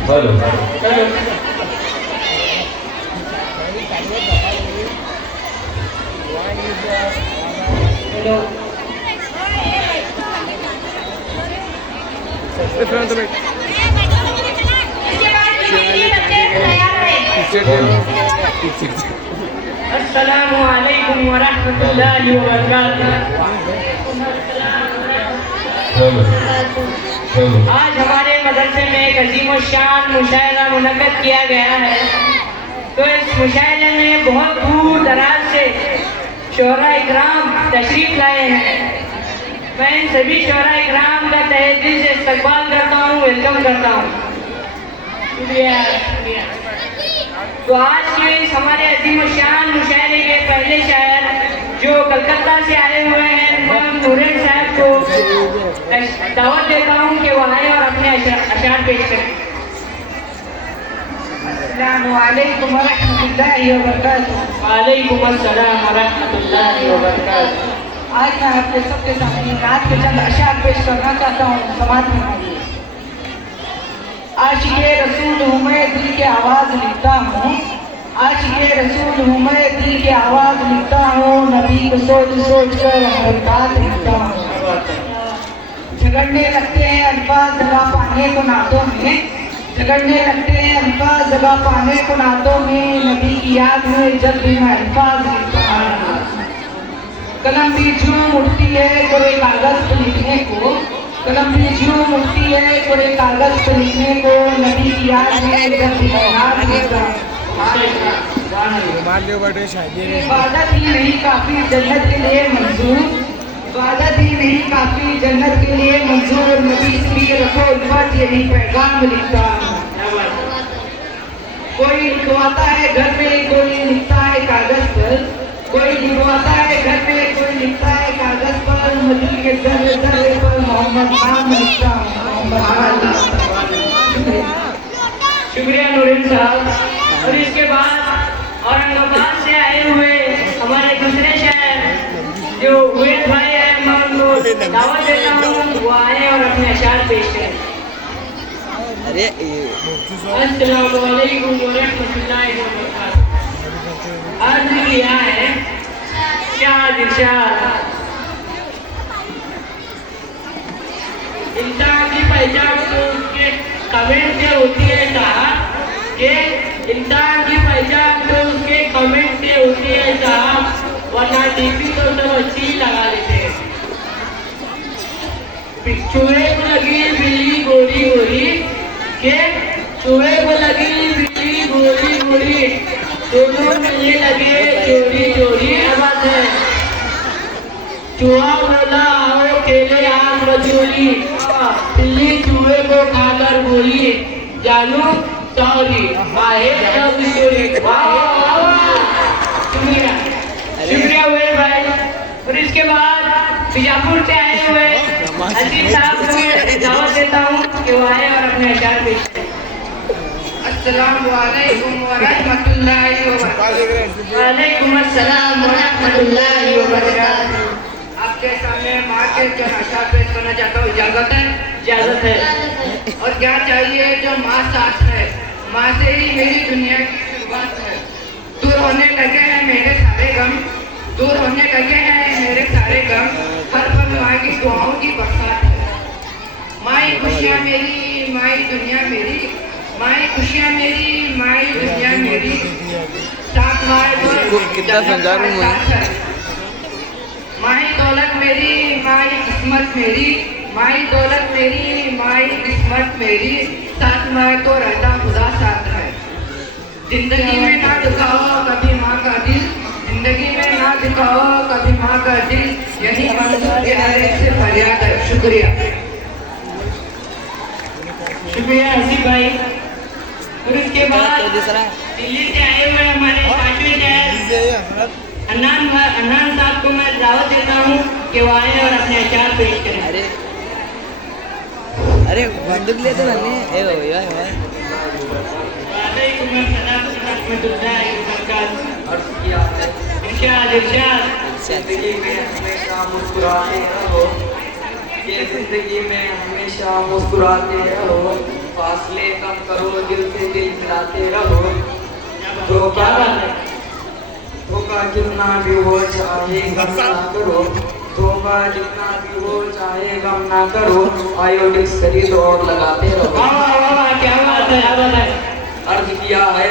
Hello अस्सलामु अलैकुम व रहमतुल्लाहि व बरकातुहू। आज हमारे मदरसे में एक अजीम शान मुशायरा मुनक़्क़द किया गया है। तो इस मुशायरे में बहुत दूर दराज से शोहरा इकराम तशरीफ लाए हैं। मैं इन सभी शोहरा इकराम का तहे दिल से इस्तकबाल करता हूँ, वेलकम करता हूँ। शुक्रिया। तो आज के इस हमारे अजीम शान मुशायरे के पहले शायर जो कलकत्ता से आए हुए हैं मोहम्मद नूरैन साहब को दावत देता हूँ कि वो आए और अपने अशार पेश करें। अस्सलामु अलैकुम व रहमतुल्लाहि व बरकातुहू। वालेकुम अस्सलाम व रहमतुल्लाहि व बरकातुहू। आज मैं आपके सबके सामने रात के चंद अशार पेश करना चाहता हूँ। समाज में आशिक़े रसूल हूँ मैं, दिल के आवाज़ लिखता हूँ। आशिक़े रसूल हूँ मैं, दिल के आवाज़ लिखता हूँ। नबी को सोच सोच कर हरकत लिखता हूँ। झगड़ने लगते हैं अल्फाज जगह पाने को नातों में। झगड़ने लगते हैं अल्फाज जगह पाने को नातों में। नबी की याद में जब भी मैं अल्फाज लिखता हूँ। कलम भी झूम उठती है कोई कागज़ पर लिखने को। कलम भी झूम उठती है कोई कागज़ पर लिखने को। नबी की याद में जब भी मैं नाम लिखता हूँ। इबादत ही नहीं काफ़ी जन्नत के लिए मंजूर। इबादत ही नहीं काफ़ी जन्नत के लिए मंजूर। नबी से भी रखो उल्फत यही पैगाम लिखता हूँ। कोई लिखवाता है घर में, कोई लिखता है कागज़ पर। कोई लिखवाता है घर में, कोई लिखता है कागज़ पर। मजूर के जर्रे जर्रे पर मोहम्मद नाम लिखता हूँ। शुक्रिया नूरैन साहब। और इसके बाद औरंगाबाद से आए हुए हमारे दूसरे शायर जो उवैस भाई हैं, मैं उनको दावत देता हूँ वो आए और अपने अशार पेश करें। अस्सलामु अलैकुम व रहमतुल्लाहि व बरकातुहू। अर्ज़ किया है शाद इरशाद। इंसान की पहचान तो उसके कमेंट से होती है साहब। के इंसान की पहचान तो उसके कमेंट से होती है साहब, वरना डीपी तो सब अच्छी लगा लेते हैं। चूहे को लगी बिल्ली गोरी गोरी, के चूहे को लगी बिल्ली गोरी गोरी, दोनों मिलने लगे चोरी चोरी। आवाज है चूहा बोला आओ खेले आग मजूरी। बिल्ली चूहे को खाकर बोली जानू सॉरी शुक्रिया। शुक्रिया हुए भाई। और इसके बाद बीजापुर से आए हुए अजीज साहब को दावत देता हूँ कि वो आए और अपने अशार पेश करें। अस्सलामु अलैकुम व रहमतुल्लाहि व बरकातुहू। वालेकुम अस्सलाम व रहमतुल्लाहि व बरकातुहू। आपके सामने माँ के जो अशार पेश करना चाहता हूँ। इजाज़त है? इजाज़त है। और क्या चाहिए जो माँ साथ है, माँ से ही मेरी दुनिया की शुरुआत है। दूर होने लगे हैं मेरे सारे गम, दूर होने लगे हैं मेरे सारे गम। हर पल माँ की दुआओं की बरसात है। माई खुशियाँ मेरी, माई दुनिया मेरी, माई खुशियाँ मेरी, माई दुनिया मेरी। साथ माए कितना समझा रहा हूँ मैं। माई दौलत मेरी, माई किस्मत मेरी, माई दौलत मेरी, माई किस्मत मेरी। साथ माए तो रहता खुदा साथ है। जिंदगी में ना दिखाओ कभी माँ का दिल, जिंदगी में ना दिखाओ कभी माँ का दिल, यही मंजूर के हर एक से फरियाद है। शुक्रिया। शुक्रिया हसीब भाई। और उसके बाद दिल्ली से आए हुए हमारे पांचवें शायर अन्नान साहब को मैं दावत देता हूँ कि वो आए और अपने अशार पेश करें। अरे बंदूक ले तो नन्हे ए हो यार वालेकुम अस्सलाम व रहमतुल्लाहि व बरकातुहू। अर्ज़ किया है इरशाद इरशाद। जिंदगी में हमेशा मुस्कुराते रहो, ये जिंदगी में हमेशा मुस्कुराते रहो। फासले कम करो दिल से दिल मिलाते रहो। धोखा धोखा जितना भी हो चाहे गम ना करो। धोखा जितना भी हो चाहे गम ना करो। आयोडिक्स खरीदो और लगाते रहो। वाह वाह वाह वाह, क्या बात है, क्या बात है। अर्ज किया है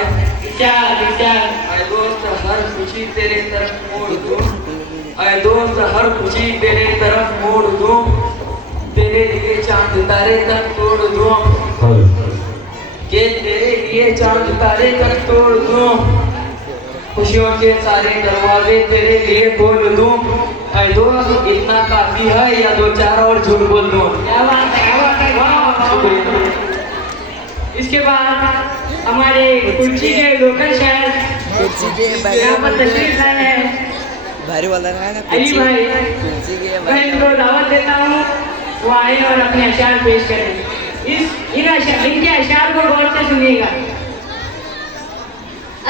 क्या क्या ऐ दोस्त हर खुशी तेरे तरफ मोड़ दूं। ऐ दोस्त हर खुशी तेरे तरफ मोड़ दूं। तेरे लिए चांद तारे तक तोड़ दूं। के तेरे लिए चांद तारे तक तोड़ दूं। खुशियों के सारे दरवाजे तेरे लिए खोल दूं। ऐ दोस्त इतना काफी है या दो चार और झूठ बोल दूं। क्या बात है, क्या बात है, वाह वाह, वाह। इसके बाद हमारे कुर्ची के लोकल शायर कुर्सी के यहाँ पर तशरीफ लाए हैं भारी वाला ना अली भाई। कुर्सी के मैं इनको दावत देता हूँ वो आए और अपने अशार पेश करें। इनके अशार को गौर से सुनिएगा।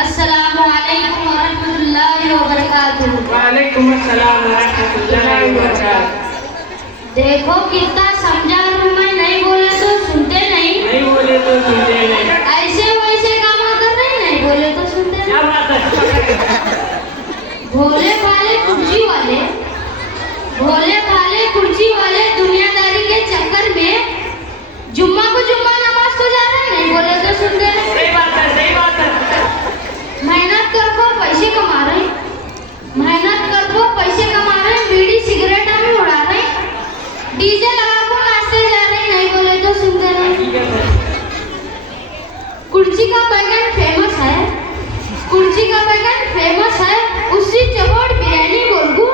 अस्सलामु अलैकुम वरहमतुल्लाहि वबरकातुहू। वालेकुम अस्सलाम वरहमतुल्लाहि वबरकातुहू। देखो कितना समझा हूँ मैं, नहीं बोले तो सुनते नहीं। नहीं बोले तो सुनते नहीं। ऐसे वैसे काम कर रहे नहीं बोले तो सुनते क्या नहीं। बात है। भोले भाले कुर्सी वाले, भोले भाले कुर्सी वाले दुनियादारी के चक्कर में जुम्मा को जुम्मा नमाज तो जा रहे नहीं बोले तो सुनते नहीं। सही बात है, सही बात है। मेहनत कर को पैसे कमा रहे, मेहनत कर को पैसे कमा रहे, बीड़ी सिगरेट में उड़ा रहे, डीजे लगा को नाचते जा रहे नहीं बोले तो सुनते नहीं। कुर्सी का बैगन फेमस है, कुर्सी का बैगन फेमस है। उसी चबोड़ बिरयानी बोलगू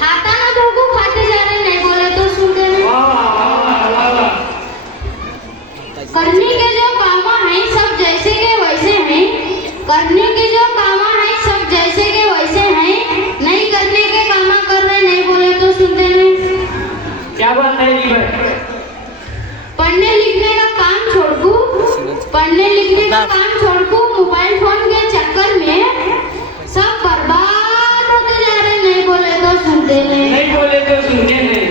हाथा ना बोलगू खाते जा रहे नहीं बोले तो सुनते नहीं। वाह वाह वाह वाह वाह। करने के जो काम हैं सब जैसे के वैसे हैं, करने के जो काम हैं सब जैसे के वैसे हैं। नहीं करने के काम कर रहे नहीं बोले तो सुनते नहीं। क्या बात है अली भाई। पढ़ने लिखने का काम छोड़ दू, पढ़ने लिखने का काम छोड़ दू, मोबाइल फोन के चक्कर में सब बर्बाद होते जा रहे नहीं बोले तो सुनते नहीं। नहीं बोले तो सुनते नहीं।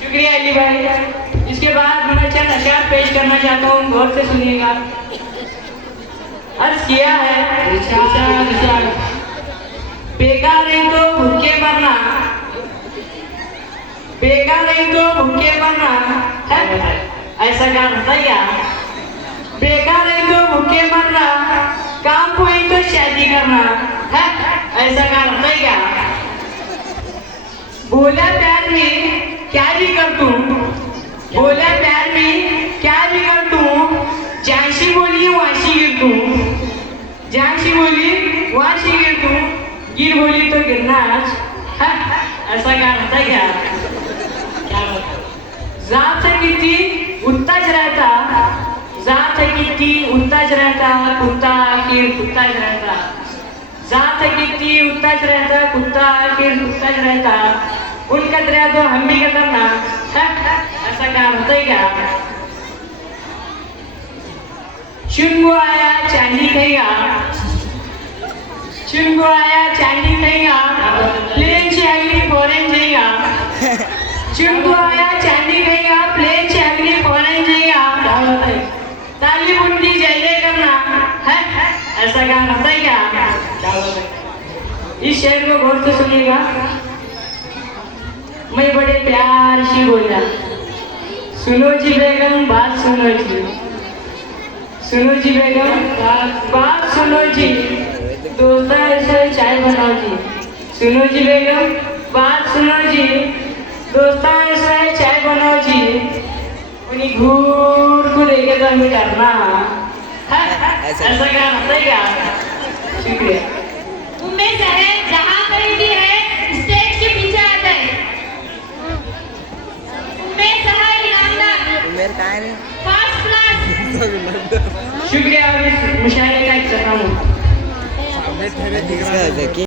शुक्रिया अली भाई। इसके बाद मैं चंद अशार पेश करना चाहता हूँ, गौर से सुनिएगा। अर्ज किया है बेकार है तो भूखे मरना, बेकार है तो भूखे मरना है। ऐसा काम होता है क्या? बेकार है तो भूखे मरना, काम को ही तो शादी करना है। ऐसा काम होता है क्या? बोला प्यार में क्या भी कर तू, बोला प्यार में क्या भी कर तू, जानसी बोली वाशी गिर तू, जानसी बोली वाशी गिर तू, गिर बोली तो गिरना आज है। ऐसा काम होता है क्या? क्या बात है। जात से कितनी उत्ताज रहता, जात से कितनी उत्ताज रहता, कुत्ता आखिर कुत्ताज रहता। जात से कितनी उत्ताज रहता, कुत्ता आखिर कुत्ताज रहता। उनका दरिया तो हम भी करना है। ऐसा काम होता है क्या? शुंगो आया चांदी कहेगा, शुंगो आया चांदी कहेगा, प्लेन से अगली फॉरेन जाएगा। शुंगो आया चांदी कहेगा, प्लेन से अगली फॉरेन जाएगा। क्या होता है? तालीब उनकी जय करना है। ऐसा काम होता है क्या? क्या होता है? इस शेर को गौर से सुनिएगा। मैं बड़े प्यार से बोला, सुनो जी बेगम बात सुनो जी, सुनो जी बेगम बात सुनो जी, दोस्ता ऐसे चाय बनाओ जी। सुनो जी बेगम बात सुनो जी, दोस्ता ऐसे चाय बनाओ जी। उन्हीं घूर को लेके तो हमें करना है। ऐसा क्या होता है क्या? शुक्रिया। उम्मीद है जहाँ कहीं भी है स्टेज के पीछे आ जाए। उम्मीद है इनामदार मेरे कहाँ है फर्स्ट क्लास। शुक्रिया। और इस मुशायरे का इख्तिताम हुआ। इसका